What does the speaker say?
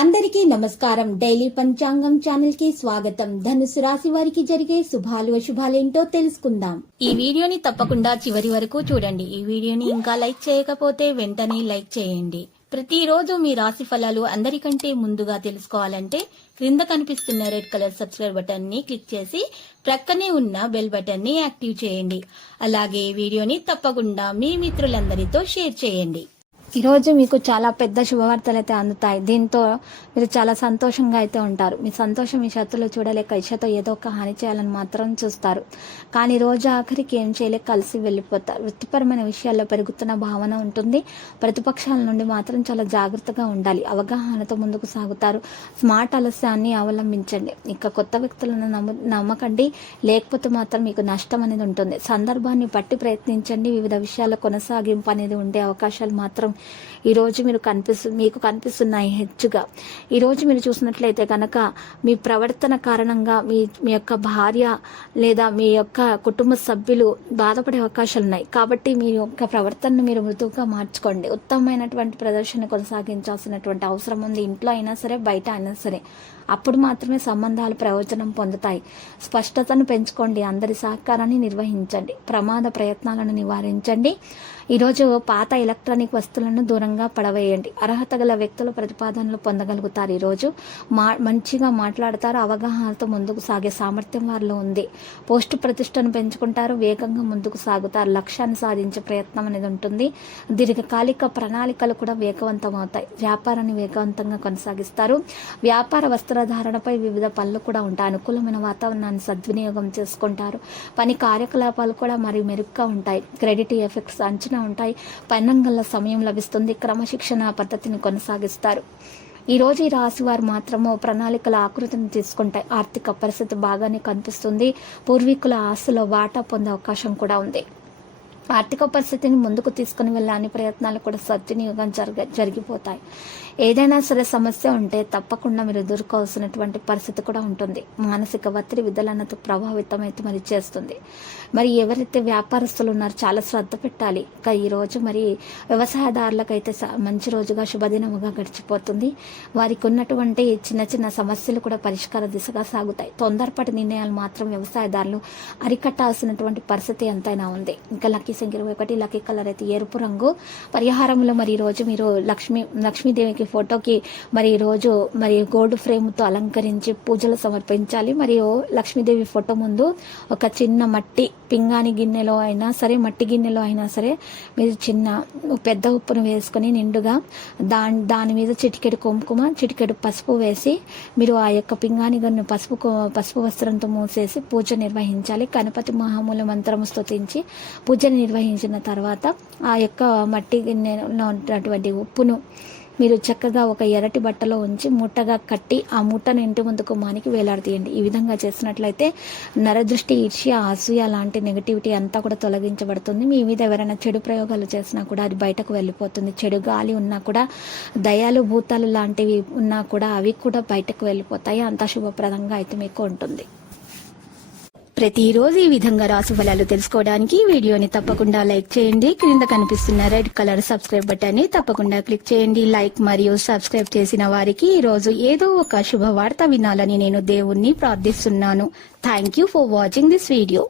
అందరికీ నమస్కారం. డైలీ పంచాంగం ఛానల్ కి స్వాగతం. ధనుసు రాశి వారికి జరిగే శుభాలు అశుభాలేంటో తెలుసుకుందాం. ఈ వీడియోని తప్పకుండా చివరి వరకు చూడండి. ఈ వీడియోని ఇంకా లైక్ చేయకపోతే వెంటనే లైక్ చేయండి. ప్రతిరోజు మీ రాశి ఫలాలు అందరికంటే ముందుగా తెలుసుకోవాలంటే క్రింద కనిపిస్తున్న రెడ్ కలర్ సబ్స్క్రైబ్ బటన్ ని క్లిక్ చేసి ప్రక్కనే ఉన్న బెల్ బటన్ ని యాక్టివ్ చేయండి. అలాగే వీడియోని తప్పకుండా మీ మిత్రులందరితో షేర్ చేయండి. ఈరోజు మీకు చాలా పెద్ద శుభవార్తలు అయితే అందుతాయి. దీంతో మీరు చాలా సంతోషంగా అయితే ఉంటారు. మీ సంతోషం మీ శత్రులు చూడలేక ఇష్టతో ఏదో ఒక హాని చేయాలని మాత్రం చూస్తారు. కానీ రోజు ఆఖరికి ఏం చేయలేక కలిసి వెళ్ళిపోతారు. వృత్తిపరమైన విషయాల్లో పెరుగుతున్న భావన ఉంటుంది. ప్రతిపక్షాల నుండి మాత్రం చాలా జాగ్రత్తగా ఉండాలి. అవగాహనతో ముందుకు సాగుతారు. స్మార్ట్ ఆలస్యాన్ని అవలంబించండి. ఇక కొత్త వ్యక్తులను నమ్మకండి, లేకపోతే మాత్రం మీకు నష్టం అనేది ఉంటుంది. సందర్భాన్ని బట్టి ప్రయత్నించండి. వివిధ విషయాల కొనసాగింపు అనేది ఉండే అవకాశాలు మాత్రం ఈరోజు మీకు కనిపిస్తున్నాయి హెచ్చుగా. ఈరోజు మీరు చూసినట్లయితే కనుక మీ ప్రవర్తన కారణంగా మీ యొక్క భార్య లేదా మీ యొక్క కుటుంబ సభ్యులు బాధపడే అవకాశాలు ఉన్నాయి. కాబట్టి మీ యొక్క ప్రవర్తనను మీరు మృదువుగా మార్చుకోండి. ఉత్తమమైనటువంటి ప్రదర్శన కొనసాగించాల్సినటువంటి అవసరం ఉంది. ఇంట్లో అయినా సరే, బయట అయినా సరే. అప్పుడు మాత్రమే సంబంధాలు ప్రయోజనం పొందుతాయి. స్పష్టతను పెంచుకోండి. అందరి సహకారాన్ని నిర్వహించండి. ప్రమాద ప్రయత్నాలను నివారించండి. ఈరోజు పాత ఎలక్ట్రానిక్ వస్తువులను దూరంగా పడవేయండి. అర్హత గల వ్యక్తుల ప్రతిపాదనలు పొందగలుగుతారు. ఈరోజు మంచిగా మాట్లాడతారు. అవగాహనతో ముందుకు సాగే సామర్థ్యం వారిలో ఉంది. పోస్టు ప్రతిష్టను పెంచుకుంటారు. వేగంగా ముందుకు సాగుతారు. లక్ష్యాన్ని సాధించే ప్రయత్నం అనేది ఉంటుంది. దీర్ఘకాలిక ప్రణాళికలు కూడా వేగవంతం అవుతాయి. వ్యాపారాన్ని వేగవంతంగా కొనసాగిస్తారు. వ్యాపార వస్త్రధారణపై వివిధ పనులు కూడా ఉంటాయి. అనుకూలమైన వాతావరణాన్ని సద్వినియోగం చేసుకుంటారు. పని కార్యకలాపాలు కూడా మరి మెరుగ్గా ఉంటాయి. క్రెడిట్ ఎఫెక్ట్స్ అంచనా ఉంటాయి. పన్నంగల సమయం లభిస్తుంది. క్రమశిక్షణ పద్ధతిని కొనసాగిస్తారు. ఈ రోజు ఈ రాశి వారు మాత్రము ప్రణాళికల ఆకృతిని తీసుకుంటాయి. ఆర్థిక పరిస్థితి బాగానే కనిపిస్తుంది. పూర్వీకుల ఆస్తుల వాటా పొందే అవకాశం కూడా ఉంది. ఆర్థిక పరిస్థితిని ముందుకు తీసుకుని వెళ్ళాలని ప్రయత్నాలు కూడా సద్వినియోగం జరిగిపోతాయి. ఏదైనా సరే సమస్య ఉంటే తప్పకుండా మీరు ఎదుర్కోవాల్సినటువంటి పరిస్థితి కూడా ఉంటుంది. మానసిక ఒత్తిడి విధులన్నతో ప్రభావితమైతే మరి చేస్తుంది. మరి ఎవరైతే వ్యాపారస్తులు ఉన్నారో చాలా శ్రద్ధ పెట్టాలి. ఇంకా ఈరోజు మరి వ్యవసాయదారులకైతే మంచి రోజుగా శుభదినముగా గడిచిపోతుంది. వారికి ఉన్నటువంటి చిన్న చిన్న సమస్యలు కూడా పరిష్కార దిశగా సాగుతాయి. తొందరపాటి నిర్ణయాలు మాత్రం వ్యవసాయదారులు అరికట్టాల్సినటువంటి పరిస్థితి ఎంతైనా ఉంది. ఇంకా లక్కీ సంఖ్య 21, లక్కీ కలర్ అయితే ఎరుపు రంగు. పరిహారంలో మరి ఈ రోజు మీరు లక్ష్మీదేవికి ఫోటోకి మరి ఈ రోజు మరి గోల్డ్ ఫ్రేమ్తో అలంకరించి పూజలు సమర్పించాలి. మరియు లక్ష్మీదేవి ఫోటో ముందు ఒక చిన్న మట్టి పింగాణి గిన్నెలో అయినా సరే, మట్టి గిన్నెలో అయినా సరే మీరు పెద్ద ఉప్పును వేసుకొని నిండుగా దాని మీద చిటికెడు కుంకుమ, చిటికెడు పసుపు వేసి మీరు ఆ యొక్క పింగాణి గిన్నె పసుపు వస్త్రంతో మూసేసి పూజ నిర్వహించాలి. గణపతి మహామూల మంత్రం స్తుతించి పూజ నిర్వహించిన తర్వాత ఆ యొక్క మట్టి గిన్నెలో ఉన్నటువంటి ఉప్పును మీరు చక్కగా ఒక ఎర్రటి బట్టలో ఉంచి మూటగా కట్టి ఆ మూటను ఇంటి ముందుకు మానికి వేలాడదీయండి. ఈ విధంగా చేసినట్లయితే నరదృష్టి, ఈర్ష్య, అసూయ లాంటి నెగటివిటీ అంతా కూడా తొలగించబడుతుంది. మీ మీద ఎవరైనా చెడు ప్రయోగాలు చేసినా కూడా అది బయటకు వెళ్ళిపోతుంది. చెడు గాలి ఉన్నా కూడా, దయాలు భూతాలు లాంటివి ఉన్నా కూడా అవి కూడా బయటకు వెళ్ళిపోతాయి. అంత శుభప్రదంగా అయితే మీకు ఉంటుంది. ప్రతిరోజు ఈ విధంగా రాశి ఫలాలు తెలుసుకోవడానికి వీడియోని తప్పకుండా లైక్ చేయండి. క్రింద కనిపిస్తున్న రెడ్ కలర్ సబ్స్క్రైబ్ బటన్ ని తప్పకుండా క్లిక్ చేయండి. లైక్ మరియు సబ్స్క్రైబ్ చేసిన వారికి ఈ రోజు ఏదో ఒక శుభవార్త వినాలని నేను దేవుణ్ణి ప్రార్థిస్తున్నాను. Thank you for watching this video.